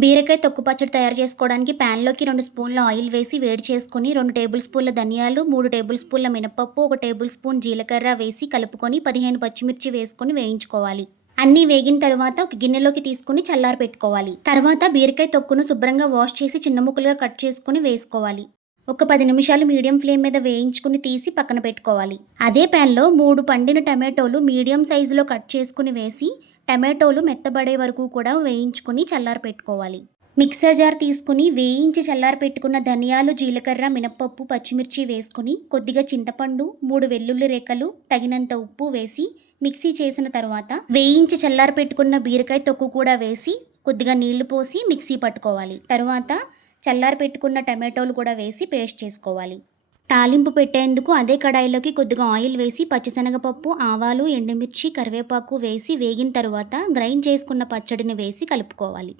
బీరకాయ తొక్కు పచ్చడి తయారు చేసుకోవడానికి ప్యాన్లోకి రెండు స్పూన్ల ఆయిల్ వేసి వేడి చేసుకుని రెండు టేబుల్ స్పూన్ల ధనియాలు మూడు టేబుల్ స్పూన్ల మినపప్పు ఒక టేబుల్ స్పూన్ జీలకర్ర వేసి కలుపుకొని పదిహేను పచ్చిమిర్చి వేసుకొని వేయించుకోవాలి. అన్నీ వేగిన తర్వాత ఒక గిన్నెలోకి తీసుకుని చల్లారి పెట్టుకోవాలి. తర్వాత బీరకాయ తొక్కును శుభ్రంగా వాష్ చేసి చిన్న ముక్కలుగా కట్ చేసుకుని వేసుకోవాలి. ఒక పది నిమిషాలు మీడియం ఫ్లేమ్ మీద వేయించుకుని తీసి పక్కన పెట్టుకోవాలి. అదే ప్యాన్లో మూడు పండిన టమాటోలు మీడియం సైజులో కట్ చేసుకుని వేసి టమాటోలు మెత్తబడే వరకు కూడా వేయించుకుని చల్లారి పెట్టుకోవాలి. మిక్సర్ జార్ తీసుకుని వేయించి చల్లారి పెట్టుకున్న ధనియాలు జీలకర్ర మినపప్పు పచ్చిమిర్చి వేసుకుని కొద్దిగా చింతపండు మూడు వెల్లుల్లి రేఖలు తగినంత ఉప్పు వేసి మిక్సీ చేసిన తర్వాత వేయించి చల్లారి పెట్టుకున్న బీరకాయ తొక్కు కూడా వేసి కొద్దిగా నీళ్ళు పోసి మిక్సీ పట్టుకోవాలి. తర్వాత చల్లారి పెట్టుకున్న టమాటోలు కూడా వేసి పేస్ట్ చేసుకోవాలి. తాలింపు పెట్టేందుకు అదే కడాయిలోకి కొద్దిగా ఆయిల్ వేసి పచ్చిశనగపప్పు ఆవాలు ఎండుమిర్చి కరివేపాకు వేసి వేగిన తర్వాత గ్రైండ్ చేసుకున్న పచ్చడిని వేసి కలుపుకోవాలి.